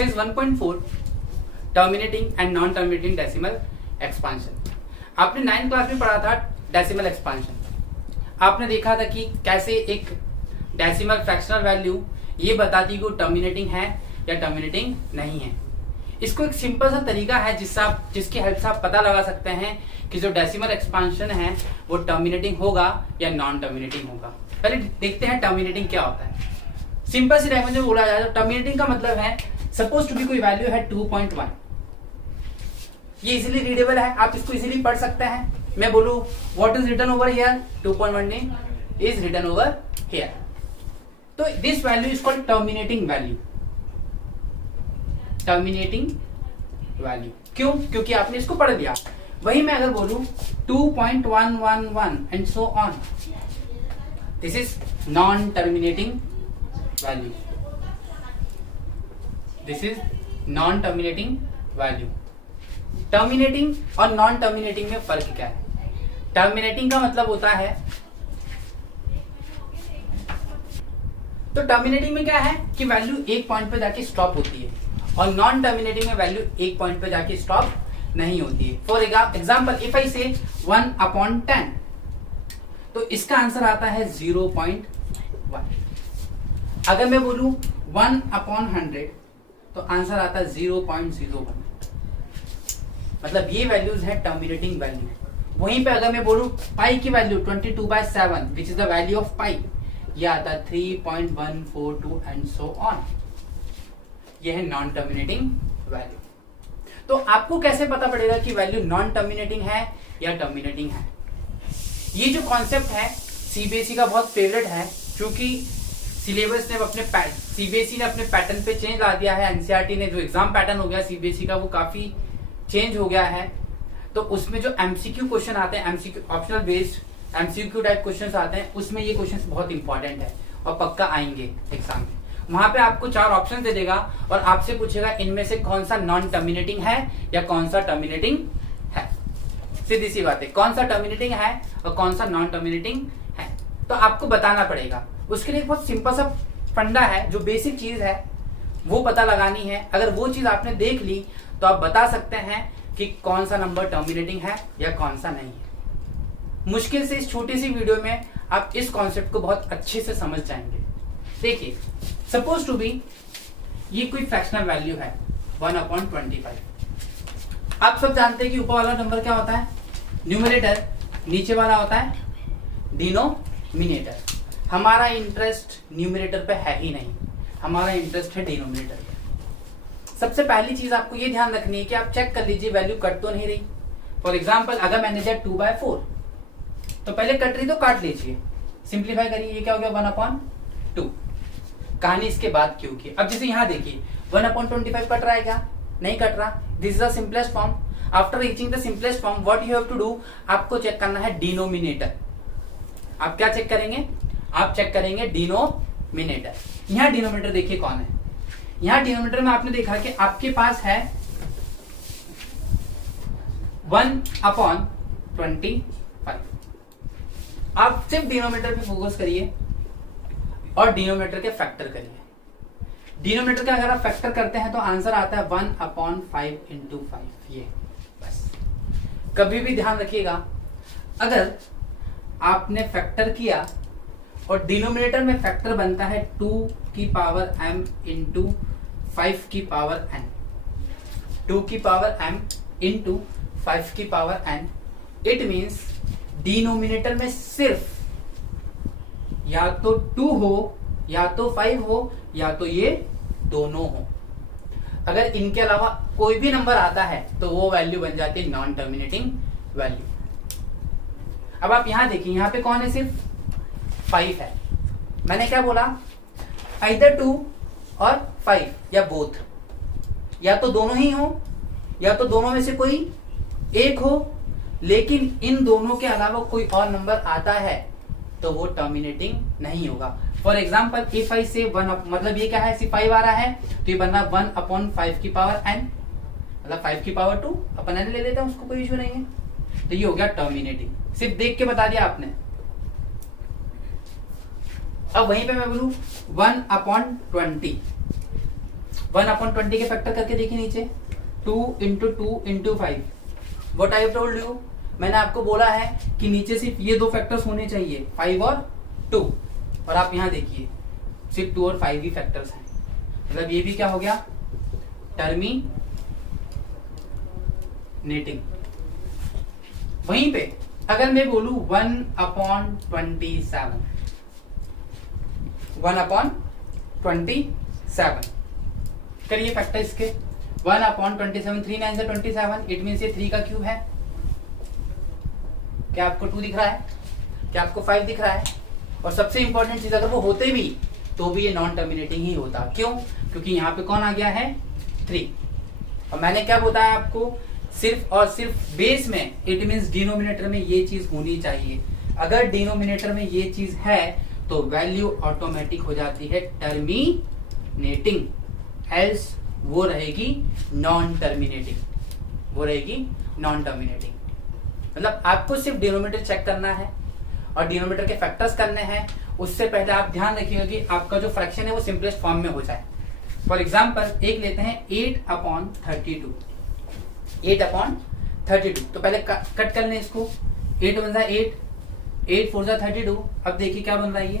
Exercise 1.4 terminating and non terminating decimal expansion. आपने 9th class में पढ़ा था डेसिमल एक्सपांशन। आपने देखा था कि कैसे एक डेसिमल फ्रैक्शनल वैल्यू ये बताती है कि वो टर्मिनेटिंग है या टर्मिनेटिंग नहीं है। इसको एक सिंपल सा तरीका है जिसकी हेल्प से आप पता लगा सकते हैं कि जो डेसिमल एक्सपांशन है वो टर्मिनेटिंग होगा या नॉन टर्मिनेटिंग होगा। पहले देखते हैं टर्मिनेटिंग क्या होता है। सिंपल सी लैंग्वेज में बोला जाए तो टर्मिनेटिंग का मतलब है सपोज टू बी कोई वैल्यू है 2.1, ये इजीली रीडेबल है, आप इसको इजीली पढ़ सकते हैं। मैं बोलूं what is written over here, 2.1 is written over here, तो this value is called terminating value. Terminating value क्यों? क्योंकि आपने इसको पढ़ लिया। वही मैं अगर बोलूं 2.111 and so on, this is non terminating value. This is non terminating value. Terminating और नॉन टर्मिनेटिंग में फर्क क्या है? टर्मिनेटिंग का मतलब होता है, तो टर्मिनेटिंग में क्या है कि वैल्यू एक पॉइंट पे जाके स्टॉप होती है और नॉन टर्मिनेटिंग में वैल्यू एक पॉइंट पे जाके स्टॉप नहीं होती है। फॉर एग्जाम्पल इफ आई से 1/10, तो इसका आंसर आता है 0.1। अगर मैं बोलूं 1/100, तो आंसर आता है 0.01। मतलब ये वैल्यूज है टर्मिनेटिंग वैल्यू। वहीं पे अगर मैं बोलूं पाई की value 22/7 which is the value of pi, ये आता है 3.142 एंड सो ऑन, ये है नॉन टर्मिनेटिंग वैल्यू। तो आपको कैसे पता पड़ेगा कि वैल्यू नॉन टर्मिनेटिंग है या टर्मिनेटिंग है? ये जो कॉन्सेप्ट है सीबीएसई का बहुत फेवरेट है, क्योंकि सिलेबस ने सीबीएसई ने अपने पैटर्न पे चेंज ला दिया है। एनसीईआरटी ने जो एग्जाम पैटर्न हो गया सीबीएसई का वो काफी चेंज हो गया है। तो उसमें जो एमसीक्यू क्वेश्चन आते हैं, MCQ optional based MCQ type questions आते हैं, उसमें ये क्वेश्चंस बहुत इंपॉर्टेंट है और पक्का आएंगे एग्जाम में। वहां पे आपको 4 ऑप्शन दे देगा और आपसे पूछेगा इनमें से कौन सा नॉन टर्मिनेटिंग है या कौन सा टर्मिनेटिंग है। सीधी सी बात है, कौन सा टर्मिनेटिंग है और कौन सा नॉन टर्मिनेटिंग है, तो आपको बताना पड़ेगा। उसके लिए बहुत सिंपल सा फंडा है, जो बेसिक चीज है वो पता लगानी है। अगर वो चीज आपने देख ली तो आप बता सकते हैं कि कौन सा नंबर टर्मिनेटिंग है या कौन सा नहीं है। मुश्किल से इस छोटी सी वीडियो में आप इस कॉन्सेप्ट को बहुत अच्छे से समझ जाएंगे। देखिए सपोज टू बी ये कोई फ्रैक्शनल वैल्यू है 1/25। आप सब जानते हैं कि ऊपर वाला नंबर क्या होता है? न्यूमरेटर। नीचे वाला होता है डिनोमिनेटर। हमारा इंटरेस्ट न्यूमरेटर पे है ही नहीं, हमारा इंटरेस्ट है डिनोमिनेटर पे। सबसे पहली चीज आपको ये ध्यान रखनी है कि आप चेक कर लीजिए वैल्यू कट तो नहीं रही। फॉर एग्जाम्पल अगर मैंने दिया 2/4, तो पहले कट रही तो काट लीजिए, सिंप्लीफाई करिए, ये क्या हो गया 1/2। कहानी इसके बाद क्यों की? अब जैसे यहां देखिए 1/25 कट रहा है क्या? नहीं कट रहा। This is the simplest form. After reaching the simplest form what you have to do, आपको चेक करना है डिनोमिनेटर। आप क्या चेक करेंगे? आप चेक करेंगे डिनोमिनेटर। यहां डिनोमिनेटर देखिए कौन है। यहां डिनोमिनेटर में आपने देखा कि आपके पास है 1/25। आप सिर्फ डिनोमिनेटर पे फोकस करिए और डिनोमिनेटर के फैक्टर करिए। डिनोमिनेटर का अगर आप फैक्टर करते हैं तो आंसर आता है 1/5 × 5। ये बस कभी भी ध्यान रखिएगा, अगर आपने फैक्टर किया और डिनोमिनेटर में फैक्टर बनता है 2m × 5n, 2m × 5n, it means denominator में सिर्फ या तो 2 हो या तो 5 हो या तो ये दोनों हो। अगर इनके अलावा कोई भी नंबर आता है तो वो वैल्यू बन जाती है नॉन टर्मिनेटिंग वैल्यू। अब आप यहां देखिए, यहां पे कौन है? सिर्फ 5 है। मैंने क्या बोला? आइदर 2 और 5 या बोथ, या तो दोनों ही हो या तो दोनों में से कोई एक हो, लेकिन इन दोनों के अलावा कोई और नंबर आता है तो वो टर्मिनेटिंग नहीं होगा। फॉर एग्जाम्पल इफ आई से 1, मतलब ये क्या है? सिर्फ 5 आ रहा है तो ये बनना 1/5n, मतलब 5/2 अपन n ले लेते हैं, उसको कोई इश्यू नहीं है। तो ये हो गया टर्मिनेटिंग। सिर्फ देख के बता दिया आपने। अब वहीं पे मैं बोलूं 1/20, 1/20 के फैक्टर करके देखिए नीचे, 2 × 2 × 5। What I have told you, मैंने आपको बोला है कि नीचे सिर्फ ये दो फैक्टर्स होने चाहिए, 5 और 2, और आप यहां देखिए सिर्फ 2 और 5 ही फैक्टर्स हैं, मतलब ये भी क्या हो गया, टर्मिनेटिंग। वहीं पे अगर मैं बोलूं 1/27, 1/27 करिए फैक्टर इसके, 1/27, 3 9 27, इट मीन्स ये 3 का क्यूब है। क्या आपको 2 दिख रहा है, क्या आपको 5 दिख रहा है? और सबसे इंपॉर्टेंट चीज, अगर वो होते भी तो भी ये नॉन टर्मिनेटिंग ही होता। क्यों? क्योंकि यहाँ पे कौन आ गया है, 3। और मैंने क्या बताया आपको, सिर्फ और सिर्फ बेस में, इट मीन्स डिनोमिनेटर में ये चीज होनी चाहिए। अगर डिनोमिनेटर में ये चीज है तो वैल्यू ऑटोमेटिक हो जाती है टर्मिनेटिंग, एल्स वो रहेगी नॉन टर्मिनेटिंग, वो रहेगी नॉन टर्मिनेटिंग। मतलब आपको सिर्फ डिनोमिनेटर चेक करना है और डिनोमिनेटर के फैक्टर्स करने हैं। उससे पहले आप ध्यान रखिएगा कि आपका जो फ्रैक्शन है वो सिंपलेस्ट फॉर्म में हो जाए। फॉर एग्जाम्पल एक लेते हैं 8/32, 8/32। तो पहले कट कर लें इसको, 8 बन रहा है 8, 8 4 32। अब देखिए क्या बन रहा है, ये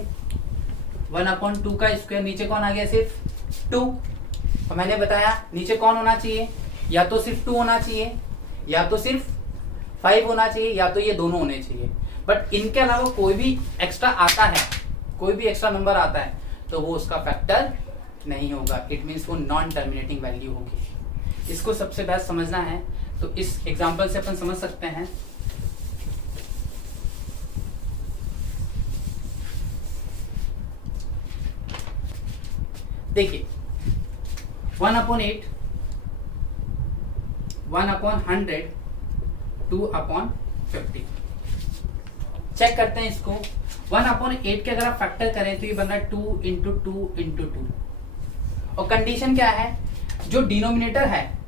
1/2 का स्क्वायर, नीचे कौन आ गया, सिर्फ 2। और मैंने बताया नीचे कौन होना चाहिए, या तो सिर्फ 2 होना चाहिए, या तो सिर्फ 5 होना चाहिए, या तो ये दोनों होने चाहिए। बट इनके अलावा कोई भी एक्स्ट्रा आता है, कोई भी एक्स्ट्रा नंबर आता है तो वो उसका फैक्टर नहीं होगा, इट मीन्स वो नॉन टर्मिनेटिंग वैल्यू होगी। इसको सबसे बेस्ट समझना है तो इस एग्जांपल से अपन समझ सकते हैं। देखिए 1/8, 1/100, 2/50। चेक करते हैं इसको, 1/8 के अगर आप फैक्टर करें तो ये बन रहा है 2 × 2 × 2। और कंडीशन क्या है, जो डिनोमिनेटर है,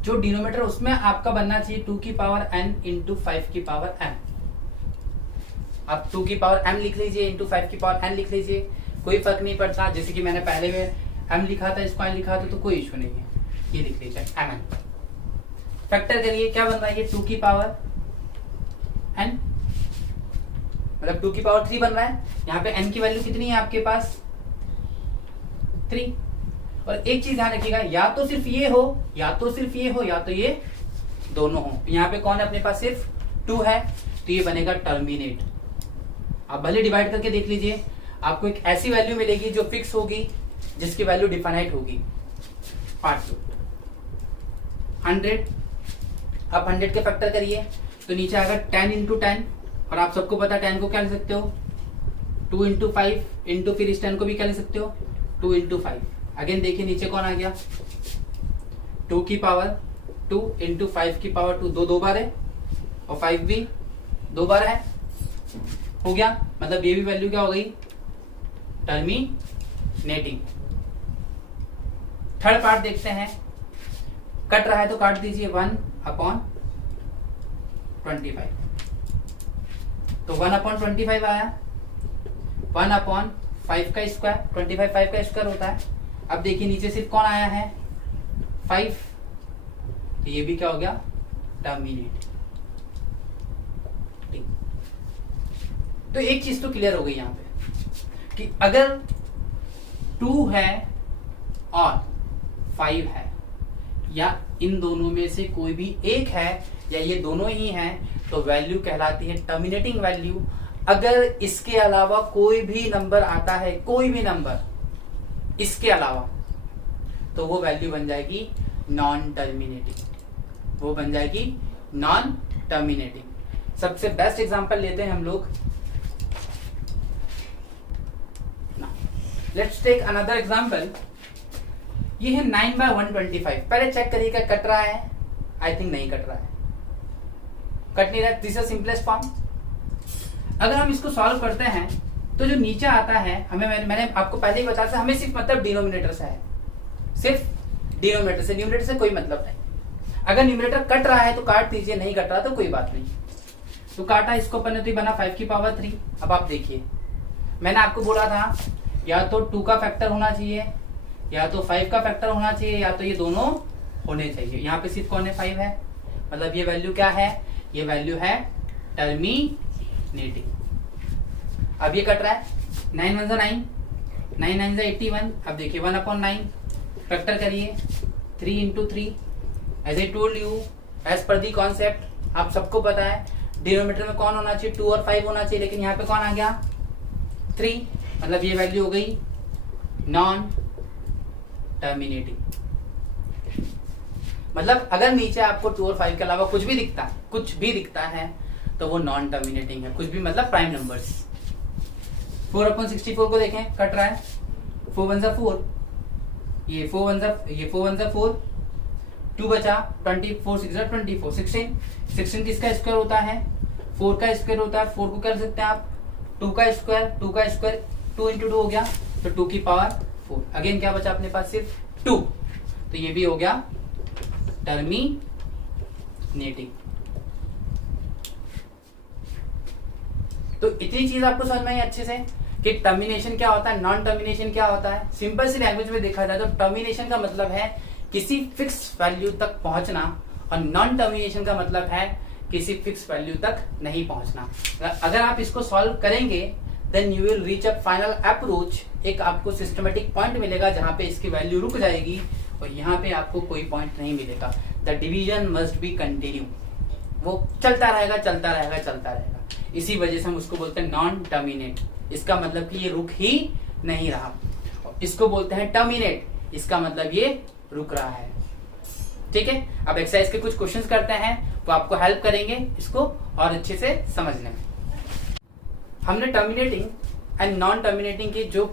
जो डिनोमिनेटर उसमें आपका बनना चाहिए 2 की पावर n × 5 की पावर m। आप 2 की पावर m लिख लीजिए, × 5 की पावर n लिख लीजिए, कोई फर्क नहीं पड़ता। जैसे कि मैंने पहले में m लिखा था, इसको n लिखा था, तो कोई इशू नहीं है, ये लिख लीजिए mn। फैक्टर करिए, क्या बन रहा है, ये 2 की पावर n, मतलब 2 की पावर 3 बन रहा है। यहाँ पे n की वैल्यू कितनी है आपके पास, 3। और एक चीज ध्यान रखिएगा, या तो सिर्फ ये हो, या तो सिर्फ ये हो, या तो ये दोनों हो। यहाँ पे कौन है अपने पास, सिर्फ 2 है, तो ये बनेगा टर्मिनेट। आप भले डिवाइड करके देख लीजिए, आपको एक ऐसी वैल्यू मिलेगी जो फिक्स होगी, जिसकी वैल्यू डिफाइनाइट होगी। पार्ट 2 100, आप 100 के फैक्टर करिए तो नीचे आएगा 10 × 10, और आप सबको पता 10 को क्या लिख सकते हो, 2 × 5 इंटू, फिर इस 10 को भी क्या लिख सकते हो, 2 × 5। अगेन देखिए नीचे कौन आ गया, 2 की पावर 2 × 5 की पावर 2, 2 बार है, और 5 भी 2 बार है, हो गया। मतलब ये भी वैल्यू क्या हो गई, टर्मिनेटिंग। थर्ड पार्ट देखते हैं, कट रहा है तो काट दीजिए, 1/25। तो 1/25 आया, 1/5 का स्क्वायर, 25 5 का स्क्वायर होता है। अब देखिए नीचे सिर्फ कौन आया है, 5, तो ये भी क्या हो गया, टर्मिनेट। तो एक चीज तो क्लियर हो गई यहाँ पे कि अगर 2 है और 5 है, या इन दोनों में से कोई भी एक है, या ये दोनों ही हैं, तो वैल्यू कहलाती है टर्मिनेटिंग वैल्यू। अगर इसके अलावा कोई भी नंबर आता है, कोई भी नंबर इसके अलावा, तो वो वैल्यू बन जाएगी नॉन टर्मिनेटिंग, वो बन जाएगी नॉन टर्मिनेटिंग। सबसे बेस्ट एग्जांपल लेते हैं हम लोग, लेट्स टेक अनदर एग्जांपल। ये है 9/125। पहले चेक करिएगा कट रहा है, आई थिंक नहीं कट रहा है, कट नहीं रहा है, दिस इज सिंपलेस्ट फॉर्म। अगर हम इसको सॉल्व करते हैं तो जो नीचे आता है, हमें मैंने आपको पहले ही बताया था, हमें सिर्फ मतलब डिनोमिनेटर से है, सिर्फ डिनोमिनेटर से, न्यूमरेटर से कोई मतलब नहीं। अगर न्यूमरेटर कट रहा है तो काट दीजिए, नहीं कट रहा तो कोई बात नहीं। तो काटा, इसको अपन ने तो बना 5 की पावर 3। अब आप देखिए, मैंने आपको बोला था या तो 2 का फैक्टर होना चाहिए, या तो 5 का फैक्टर होना चाहिए या तो ये दोनों होने चाहिए। यहाँ पे सिर्फ कौन है, 5 है, मतलब ये वैल्यू क्या है, ये वैल्यू है टर्मिनेटिंग। अब ये कट रहा है, 9 1 9, 9 9 81। अब देखिए 1/9 फैक्टर करिए, 3 into 3। As I told you, as per the concept, आप सबको पता है डिनोमिनेटर में कौन होना चाहिए, 2 और 5 होना चाहिए, लेकिन यहाँ पे कौन आ गया, 3, मतलब ये वैल्यू हो गई नॉन टर्मिनेटिंग। मतलब अगर नीचे आपको 2 और 5 के अलावा कुछ भी दिखता है तो वो नॉन टर्मिनेटिंग है। कुछ भी मतलब प्राइम नंबर्स। 4/64 को देखें, कट रहा है, 4 1 4, ये 4 1 4, 2 बचा, 24 6 24, 16 किसका स्क्वायर होता है, 4 का स्क्वायर होता है। 4 को कर सकते हैं आप 2 का स्क्वायर, 2 into 2 हो गया, तो 2 की पावर 4। अगेन क्या बचा अपने पास, सिर्फ 2, तो ये भी हो गया टर्मिनेटिंग। तो इतनी चीज आपको समझ में आई अच्छे से कि टर्मिनेशन क्या होता है, नॉन टर्मिनेशन क्या होता है। सिंपल सी लैंग्वेज में देखा जाए तो टर्मिनेशन का मतलब है किसी फिक्स वैल्यू तक पहुंचना, और नॉन टर्मिनेशन का मतलब है किसी फिक्स वैल्यू तक नहीं पहुंचना। अगर आप इसको सॉल्व करेंगे then you will reach a final approach. एक आपको सिस्टमेटिक पॉइंट मिलेगा जहां पे इसकी वैल्यू रुक जाएगी और यहाँ पे आपको कोई पॉइंट नहीं मिलेगा। The division must be continue, वो चलता रहेगा। इसी वजह से हम उसको बोलते हैं नॉन टर्मिनेट। इसका मतलब कि ये रुक ही नहीं रहा। इसको बोलते हैं टर्मिनेट, इसका मतलब ये रुक रहा है। ठीक है, अब एक्सरसाइज के कुछ क्वेश्चंस करते हैं, वो आपको हेल्प करेंगे इसको और अच्छे से समझने में। हमने टर्मिनेटिंग एंड नॉन टर्मिनेटिंग के जो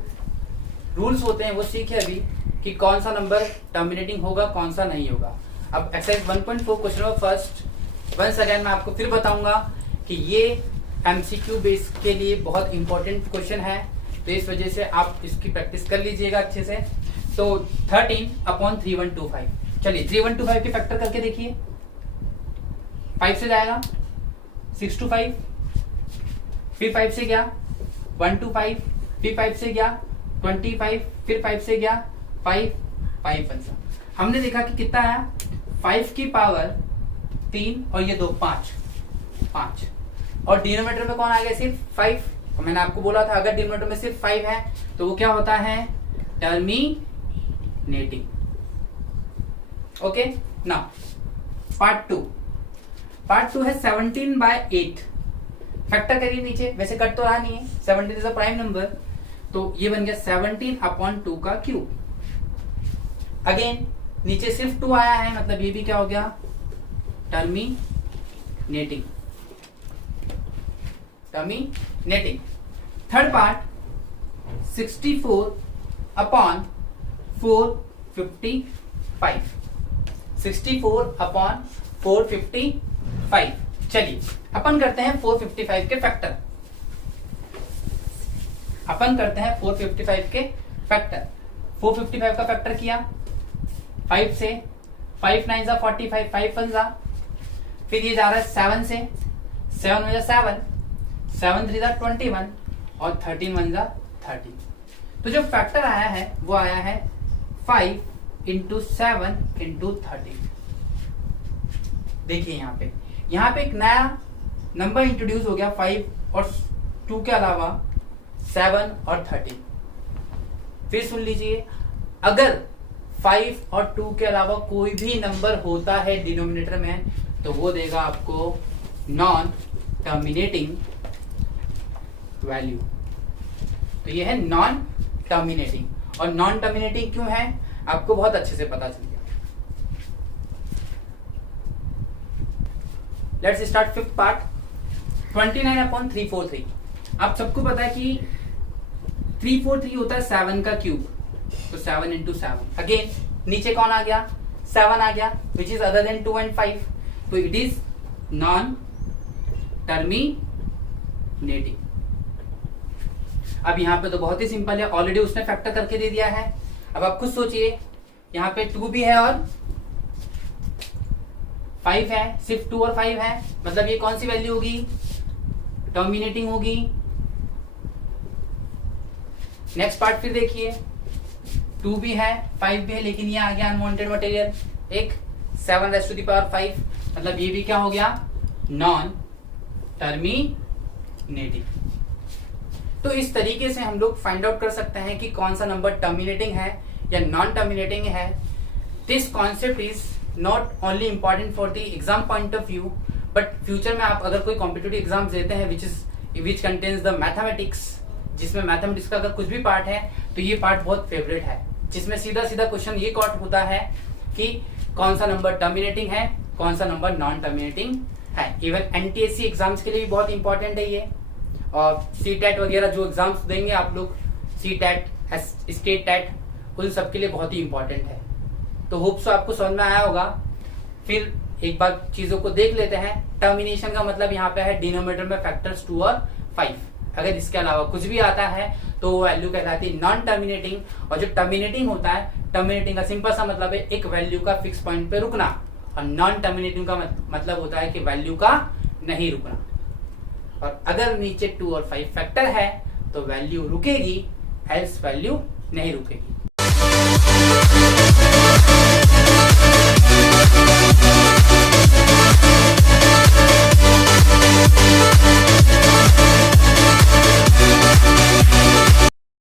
रूल्स होते हैं वो सीखे अभी, कि कौन सा नंबर टर्मिनेटिंग होगा, कौन सा नहीं होगा। अब exercise 1.4 question number first, once again मैं आपको फिर बताऊंगा कि ये एमसीक्यू बेस के लिए बहुत इंपॉर्टेंट क्वेश्चन है, तो इस वजह से आप इसकी प्रैक्टिस कर लीजिएगा अच्छे से। तो 13/3125, चलिए 3125 के फैक्टर करके देखिए। 5 से जाएगा 6 to 5, फिर 5 से गया 1 to 5, फिर 5 से गया 25, फिर 5 से गया 5 5। हमने देखा कि कितना आया, 5 की पावर 3 और ये 2 5, और डिनोमिनेटर में कौन आ गया, सिर्फ 5। और मैंने आपको बोला था अगर डिनोमिनेटर में सिर्फ 5 है तो वो क्या होता है, टर्मिनेटिंग। ओके, नाउ पार्ट 2 है 17/8। फैक्टर करिए नीचे, वैसे कट तो रहा नहीं है, 17 इज अ प्राइम नंबर, तो ये बन गया 17/2 का क्यूब। अगेन नीचे सिर्फ 2 आया है, मतलब ये भी क्या हो गया, टर्मिनेटिंग। Third part 64/455, 64/455। चलिए अपन करते हैं 455 के फैक्टर। 455 का फैक्टर किया 5 से, 5 9 45, 5 1 फिर ये जा रहा है 7 से, 7 1 7, 7 3 21 और 13 1 30। तो जो फैक्टर आया है वो आया है 5 into 7 into 13। देखिए यहाँ पे एक नया नंबर इंट्रोड्यूस हो गया, 5 और 2 के अलावा 7 और 13। फिर सुन लीजिए, अगर 5 और 2 के अलावा कोई भी नंबर होता है डिनोमिनेटर में तो वो देगा आपको नॉन टर्मिनेटिंग वैल्यू। तो ये है नॉन टर्मिनेटिंग, और नॉन टर्मिनेटिंग क्यों है आपको बहुत अच्छे से पता चल गया। Let's start fifth part, 29/343। आप सबको पता है कि 343 होता है 7 का क्यूब, तो 7 into 7। अगेन नीचे कौन आ गया, 7 आ गया, which is other than 2 and 5, तो इट इज नॉन टर्मिनेटिंग। अब यहाँ पे तो बहुत ही सिंपल है, ऑलरेडी उसने फैक्टर करके दे दिया है। अब आप खुद सोचिए, यहाँ पे 2 भी है और 5 है, सिर्फ 2 और 5 है, मतलब ये कौन सी वैल्यू होगी, टर्मिनेटिंग होगी। नेक्स्ट पार्ट फिर देखिए 2 भी है, 5 भी है, लेकिन ये आ गया अनवांटेड मटेरियल एक 7⁵, मतलब ये भी क्या हो गया, नॉन टर्मिनेटिंग। तो इस तरीके से हम लोग फाइंड आउट कर सकते हैं कि कौन सा नंबर टर्मिनेटिंग है या नॉन टर्मिनेटिंग है। This concept is not only important for the exam point of view, but future में आप अगर कोई कॉम्पिटिटिव एग्जाम देते हैं विच कंटेन्स द मैथमेटिक्स, जिसमें मैथमेटिक्स का अगर कुछ भी पार्ट है तो ये पार्ट बहुत फेवरेट है, जिसमें सीधा सीधा क्वेश्चन ये कॉट होता है कि कौन सा नंबर टर्मिनेटिंग है, कौन सा नंबर नॉन टर्मिनेटिंग है। इवन एनटीएससी एग्जाम्स के लिए भी बहुत इंपॉर्टेंट है ये, और सीटेट वगैरह जो एग्जाम्स देंगे आप लोग, सीटेट, स्टेट टेट, उन सब के लिए बहुत ही इंपॉर्टेंट है। तो होप सो आपको समझ में आया होगा। फिर एक बार चीजों को देख लेते हैं। टर्मिनेशन का मतलब यहाँ पे है डिनोमिनेटर में फैक्टर्स 2 और 5। अगर इसके अलावा कुछ भी आता है तो वो वैल्यू कहलाती है नॉन टर्मिनेटिंग। और जो टर्मिनेटिंग होता है, टर्मिनेटिंग का सिंपल सा मतलब है एक वैल्यू का फिक्स पॉइंट पे रुकना, और नॉन टर्मिनेटिंग का मतलब होता है कि वैल्यू का नहीं रुकना। और अगर नीचे 2 और 5 फैक्टर है तो वैल्यू रुकेगी, एल्स वैल्यू नहीं रुकेगी।